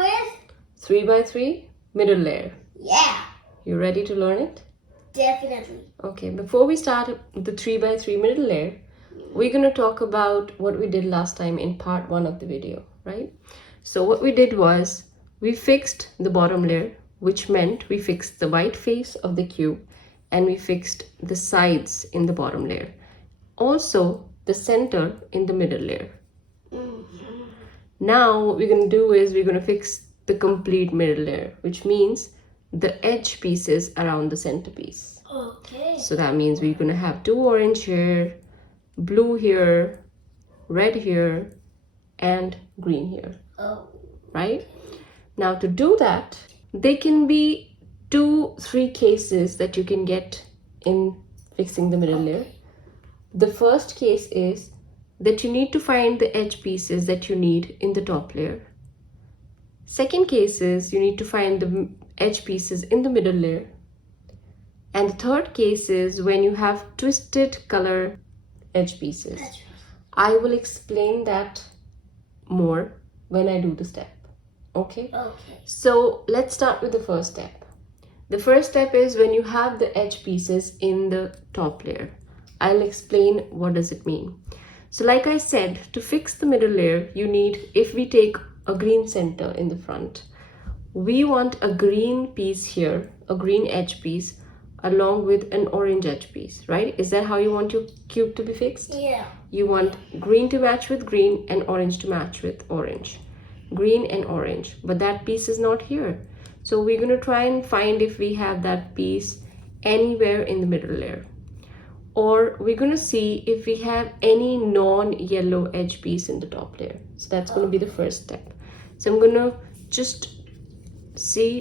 step with 3 by 3 middle layer. yeah, You ready to learn it? definitely. Okay, before we start the 3 by 3 middle layer, we're going to talk about what we did last time in part 1 of the video, right? So what we did was we fixed the bottom layer, which meant we fixed the white face of the cube and we fixed the sides in the bottom layer. Also, the center in the middle layer. Now what we're going to do is we're going to fix the complete middle layer, which means the edge pieces around the centerpiece. Okay. So that means we're going to have 2 orange here, blue here, red here, and green here. Oh. Right? Now to do that, there can be 2-3 cases that you can get in fixing the middle layer. The first case is that you need to find the edge pieces that you need in the top layer. Second case is you need to find the edge pieces in the middle layer. And the third case is when you have twisted color edge pieces. I will explain that more when I do the step. Okay? Okay. So let's start with the first step. The first step is when you have the edge pieces in the top layer. I'll explain what does it mean. So like I said, to fix the middle layer, you need, if we take a green center in the front, we want a green piece here, a green edge piece, along with an orange edge piece, right? Is that how you want your cube to be fixed? Yeah. You want green to match with green and orange to match with orange. Green and orange, but that piece is not here. So we're going to try and find if we have that piece anywhere in the middle layer. Or we're going to see if we have any non-yellow edge piece in the top layer. So that's going to be the first step. So I'm going to just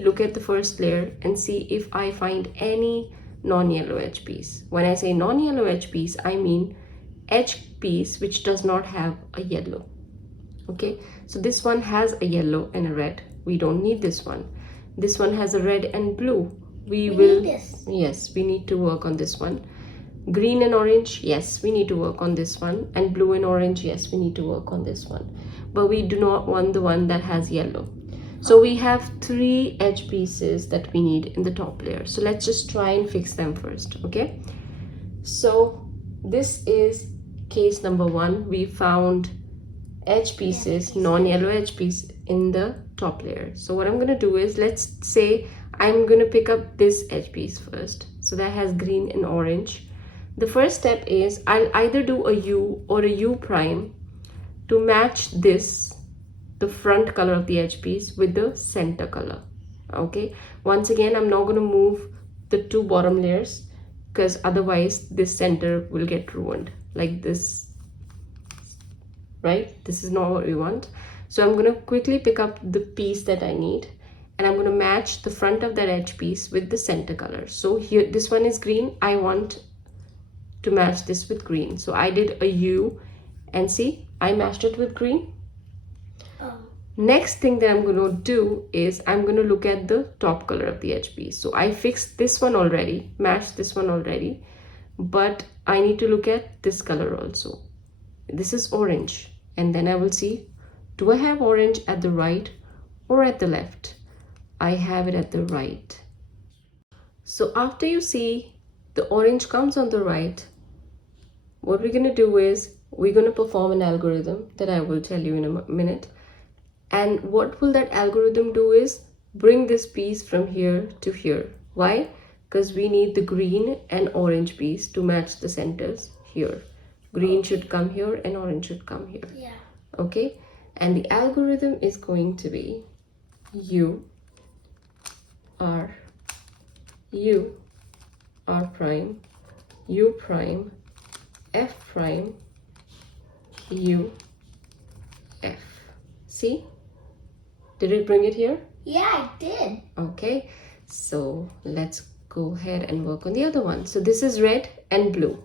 look at the first layer and see if I find any non-yellow edge piece. When I say non-yellow edge piece, I mean edge piece which does not have a yellow. Okay, so this one has a yellow and a red. We don't need this one. This one has a red and blue. We will need this. Yes, we need to work on this one. Green and orange, yes, we need to work on this one. And blue and orange, yes, we need to work on this one. But we do not want the one that has yellow. So we have 3 edge pieces that we need in the top layer. So let's just try and fix them first, okay? So this is case number 1. We found edge pieces, non-yellow edge piece in the top layer. So what I'm going to do is, let's say I'm going to pick up this edge piece first. So that has green and orange. The first step is I'll either do a U or a U prime to match this, the front color of the edge piece, with the center color. Okay, once again, I'm not going to move the 2 bottom layers because otherwise this center will get ruined like this, right? This is not what we want. So I'm going to quickly pick up the piece that I need and I'm going to match the front of that edge piece with the center color. So here, this one is green. I want to match this with green. So I did a U and see, I matched it with green. Next thing that I'm going to do is I'm going to look at the top color of the edge piece. So I fixed this one already, matched this one already, but I need to look at this color also. This is orange, and then I will see, do I have orange at the right or at the left? I have it at the right. So after you see the orange comes on the right, what we're going to do is we're going to perform an algorithm that I will tell you in a minute. And what will that algorithm do is bring this piece from here to here. Why? Because we need the green and orange piece to match the centers here. Green should come here and orange should come here. Yeah. Okay? And the algorithm is going to be U, R, U, R prime, U prime, F prime, U, F. See? Did it bring it here? Yeah, I did. Okay, so let's go ahead and work on the other one. So this is red and blue.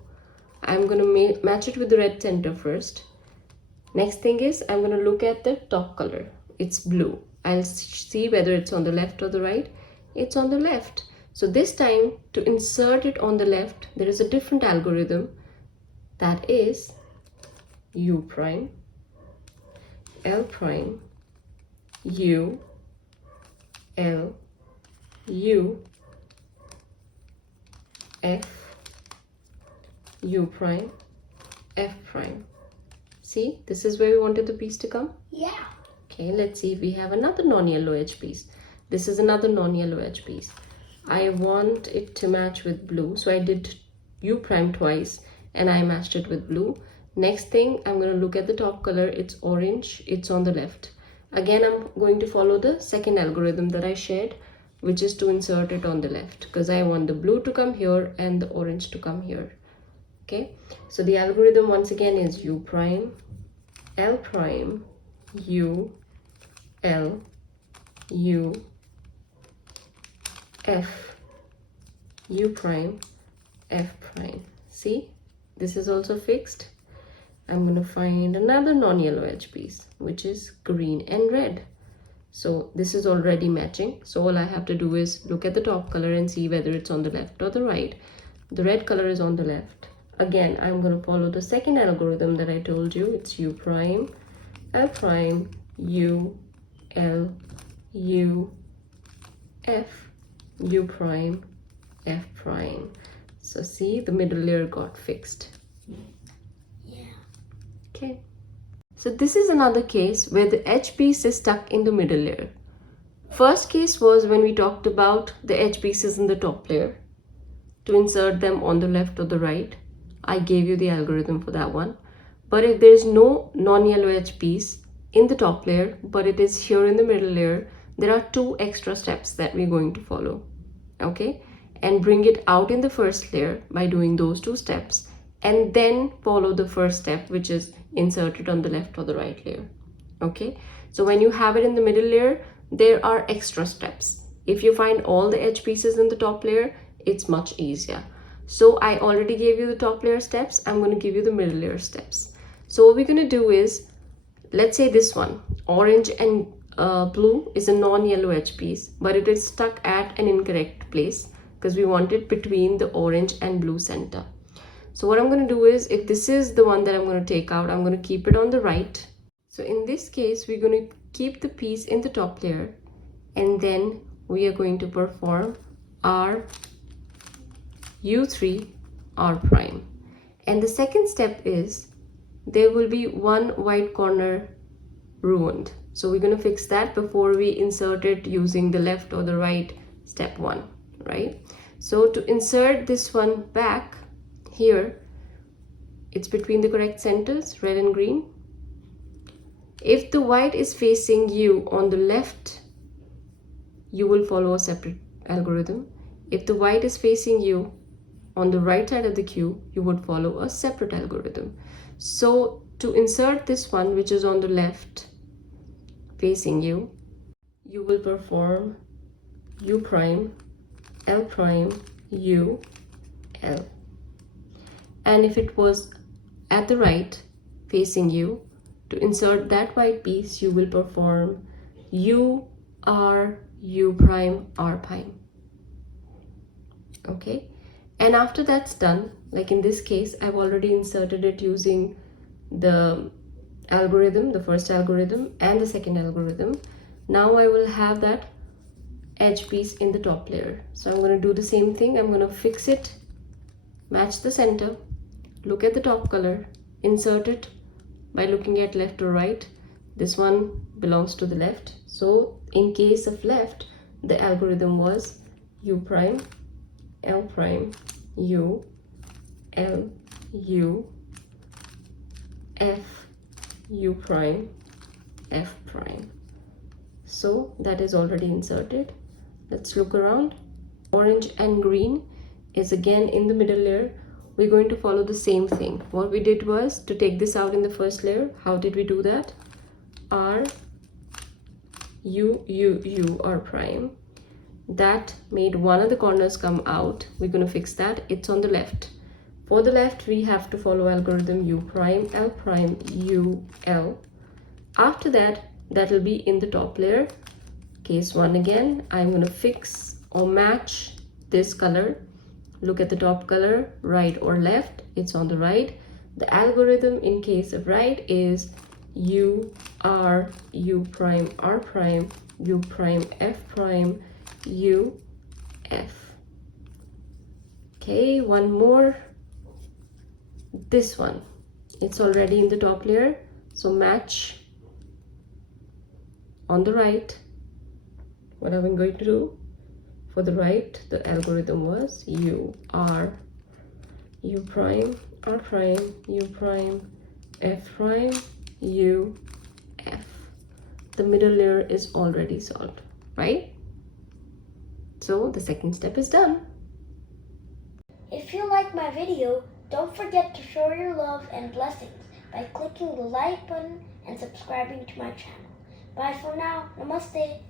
I'm going to match it with the red center first. Next thing is I'm going to look at the top color. It's blue. I'll see whether it's on the left or the right. It's on the left. So this time, to insert it on the left, there is a different algorithm. That is U prime, L prime, U, L, U, F, U prime, F prime. See, this is where we wanted the piece to come. Yeah. Okay, let's see if we have another non-yellow edge piece. This is another non-yellow edge piece. I want it to match with blue, so I did U prime twice and I matched it with blue. Next thing, I'm going to look at the top color. It's orange, it's on the left. Again, I'm going to follow the second algorithm that I shared, which is to insert it on the left, because I want the blue to come here and the orange to come here. Okay, so the algorithm once again is U prime, L prime, U, L, U, F, U prime, F prime. See, this is also fixed. I'm going to find another non-yellow edge piece, which is green and red. So this is already matching. So all I have to do is look at the top color and see whether it's on the left or the right. The red color is on the left. Again, I'm going to follow the second algorithm that I told you. It's U prime, L prime, U, L, U, F, U prime, F prime. So see, the middle layer got fixed. Yeah. Okay. So this is another case where the edge piece is stuck in the middle layer. First case was when we talked about the edge pieces in the top layer. To insert them on the left or the right, I gave you the algorithm for that one. But if there is no non-yellow edge piece in the top layer, but it is here in the middle layer, there are two extra steps that we're going to follow. Okay, and bring it out in the first layer by doing those two steps, and then follow the first step, which is inserted on the left or the right layer. Okay, so when you have it in the middle layer, there are extra steps. If you find all the edge pieces in the top layer, it's much easier. So I already gave you the top layer steps. I'm going to give you the middle layer steps. So what we're going to do is, let's say this one, orange and blue is a non-yellow edge piece, but it is stuck at an incorrect place because we want it between the orange and blue center. So what I'm going to do is, if this is the one that I'm going to take out, I'm going to keep it on the right. So in this case, we're going to keep the piece in the top layer, and then we are going to perform our U3 R prime. And the second step is, there will be one white corner ruined. So we're going to fix that before we insert it using the left or the right step one, right? So to insert this one back here, it's between the correct centers, red and green. If the white is facing you on the left, you will follow a separate algorithm. If the white is facing you on the right side of the cube, you would follow a separate algorithm. So to insert this one, which is on the left facing you, you will perform U prime, L prime, U, L. And if it was at the right facing you, to insert that white piece, you will perform U, R, U prime, R prime. Okay, and after that's done, like in this case, I've already inserted it using the algorithm, the first algorithm and the second algorithm. Now I will have that edge piece in the top layer. So I'm going to do the same thing. I'm going to fix it, match the center, look at the top color, insert it by looking at left or right. This one belongs to the left. So in case of left, the algorithm was U prime, L prime, U, L, U, F, U prime, F prime. So that is already inserted. Let's look around. Orange and green is again in the middle layer. We're going to follow the same thing. What we did was to take this out in the first layer. How did we do that? R, U, U, U, R prime. That made one of the corners come out. We're going to fix that. It's on the left. For the left, we have to follow algorithm U prime, L prime, U, L. After that, that will be in the top layer. Case one again, I'm going to fix or match this color. Look at the top color, right or left. It's on the right. The algorithm in case of right is U, R, U prime, R prime, U prime, F prime, U, F. Okay, one more. This one, it's already in the top layer, so match on the right. What am I going to do? For the right, the algorithm was U, R, U prime, R prime, U prime, F prime, U, F. The middle layer is already solved, right? So the second step is done. If you like my video, don't forget to show your love and blessings by clicking the like button and subscribing to my channel. Bye for now. Namaste.